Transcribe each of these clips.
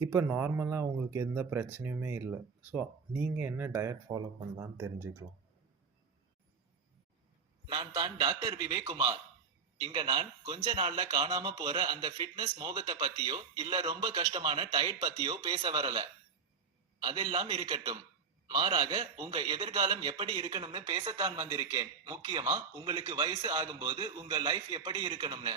இப்ப நார்மலா உங்களுக்கு எந்த பிரச்சனையுமே இல்ல. ஸோ நீங்க என்ன டயட் ஃபாலோ பண்ணலான்னு தெரிஞ்சுக்கலாம். நான் தான் டாக்டர் விவேக் குமார். இங்க நான் கொஞ்ச நாள்ல காணாம போற அந்த ஃபிட்னஸ் மோகத்தை பத்தியோ இல்ல ரொம்ப கஷ்டமான டயட் பத்தியோ பேச வரல. அதெல்லாம் இருக்கட்டும். மாறாக உங்க எதிர்காலம் எப்படி இருக்கணும்னு பேசத்தான் வந்திருக்கேன். முக்கியமா உங்களுக்கு வயசு ஆகும்போது உங்க லைஃப் எப்படி இருக்கணும்னு.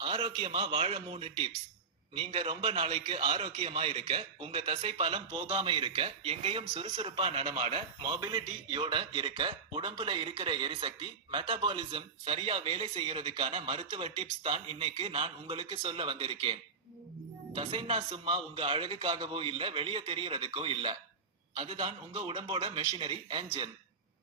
ஆரோக்கியமா வாழ 3 டிப்ஸ். நீங்க ரொம்ப நாளைக்கு ஆரோக்கியமா இருக்க, உங்க தசை பலம் போகாம இருக்க, எங்கேயும் சுறுசுறுப்பா நடமாட, மொபிலிட்டி யோட இருக்க, உடம்புல இருக்கிற எரிசக்தி மெட்டபாலிசம் சரியா வேலை செய்யறதுக்கான மருத்துவ டிப்ஸ் தான் இன்னைக்கு நான் உங்களுக்கு சொல்ல வந்திருக்கேன். தசைன்னா சும்மா உங்க அழகுக்காகவோ இல்ல வெளிய தெரியறதுக்கோ இல்ல. அதுதான் உங்க உடம்போட மெஷினரி என்ஜின்.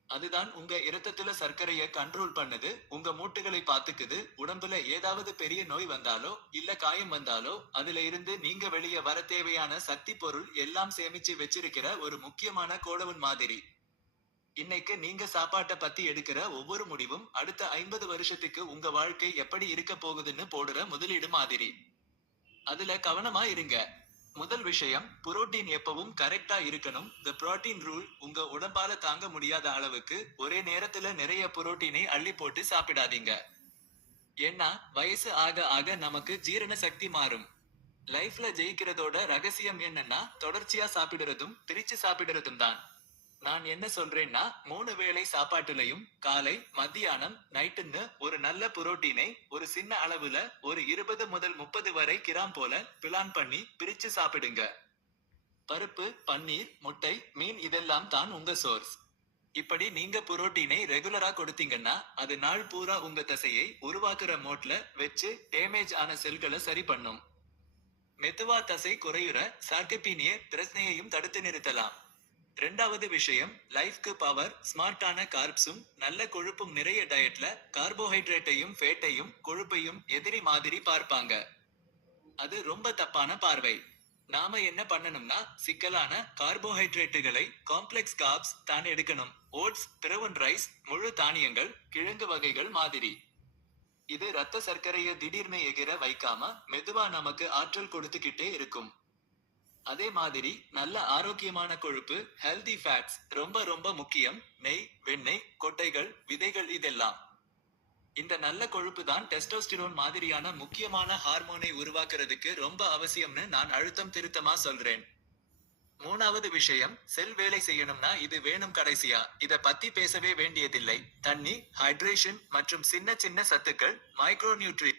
அதுதான் உங்க இரத்தத்துல சர்க்கரைய கண்ட்ரோல் பண்ணுது, உங்க மூட்டுகளை பாத்துக்குது. உடம்புல ஏதாவது பெரிய நோய் வந்தாலோ இல்ல காயம் வந்தாலோ அதுல இருந்து நீங்க வெளிய வர தேவையான சக்தி பொருள் எல்லாம் சேமிச்சு வச்சிருக்கிற ஒரு முக்கியமான கோடவன் மாதிரி. இன்னைக்கு நீங்க சாப்பாட்ட பத்தி எடுக்கிற ஒவ்வொரு முடிவும் அடுத்த 50 வருஷத்துக்கு உங்க வாழ்க்கை எப்படி இருக்க போகுதுன்னு போடுற முதலீடு மாதிரி. அதுல கவனமா இருங்க. முதல் விஷயம், புரோட்டீன் எப்பவும் கரெக்டா இருக்கணும். தி புரோட்டீன் ரூல். உங்க உடம்பால தாங்க முடியாத அளவுக்கு ஒரே நேரத்துல நிறைய புரோட்டீனை அள்ளி போட்டு சாப்பிடாதீங்க. ஏன்னா வயசு ஆக ஆக நமக்கு ஜீரண சக்தி மாறும். லைஃப்ல ஜெயிக்கிறதோட ரகசியம் என்னன்னா தொடர்ச்சியா சாப்பிடுறதும் பிரிச்சு சாப்பிடுறதும் தான். நான் என்ன சொல்றேன்னா 3 வேளை சாப்பாட்டுலயும் காலை மத்தியானம் நைட்டுன்னு ஒரு நல்ல புரோட்டீனை ஒரு சின்ன அளவுல ஒரு 20 முதல் 30 வரை கிராம் போல பிளான் பண்ணி பிரிச்சு சாப்பிடுங்க. பருப்பு, பன்னீர், முட்டை, மீன் இதெல்லாம் தான் உங்க சோர்ஸ். இப்படி நீங்க புரோட்டீனை ரெகுலரா கொடுத்தீங்கன்னா அது நாள் பூரா உங்க தசையை உருவாக்குற மோட்ல வச்சு டேமேஜ் ஆன செல்களை சரி பண்ணும். மெதுவா தசை குறையுற சார்கபீனிய பிரச்சனையையும் தடுத்து நிறுத்தலாம். ரெண்டாவது விஷயம், லைஃப்க்கு பவர் ஸ்மார்ட்டான கார்ப்ஸும் நல்ல கொழுப்பும் நிறைய டயட்ல கார்போஹைட்ரேட்டையும் ஃபேட்டையும் கொழுப்பையும் எதிரி மாதிரி பார்ப்பாங்க. அது ரொம்ப தப்பான பார்வை. நாம என்ன பண்ணணும்னா சிக்கலான கார்போஹைட்ரேட்டுகளை காம்ப்ளெக்ஸ் கார்ப்ஸ் தான் எடுக்கணும். ஓட்ஸ், பிரவுன் ரைஸ், முழு தானியங்கள், கிழங்கு வகைகள் மாதிரி. இது ரத்த சர்க்கரையை திடீர்னு எகிற வைக்காம மெதுவா நமக்கு ஆற்றல் கொடுத்துக்கிட்டே இருக்கும். அதே மாதிரி நல்ல ஆரோக்கியமான கொழுப்பு ஹெல்தி ஃபேட்ஸ் ரொம்ப ரொம்ப முக்கியம். நெய், வெண்ணெய், கொட்டைகள், விதைகள் இதெல்லாம். இந்த நல்ல கொழுப்பு தான் டெஸ்டோஸ்டிரோன் மாதிரியான முக்கியமான ஹார்மோனை உருவாக்குறதுக்கு ரொம்ப அவசியம்னு நான் அழுத்தம் திருத்தமா சொல்றேன். மூணாவது விஷயம், செல் வேலை செய்யணும்னா இது வேணும். கடைசியா இத பத்தி பேசவே வேண்டியதில்லை. தண்ணி, ஹைட்ரேஷன் மற்றும் சின்ன சின்ன சத்துக்கள் மைக்ரோ நியூட்ரி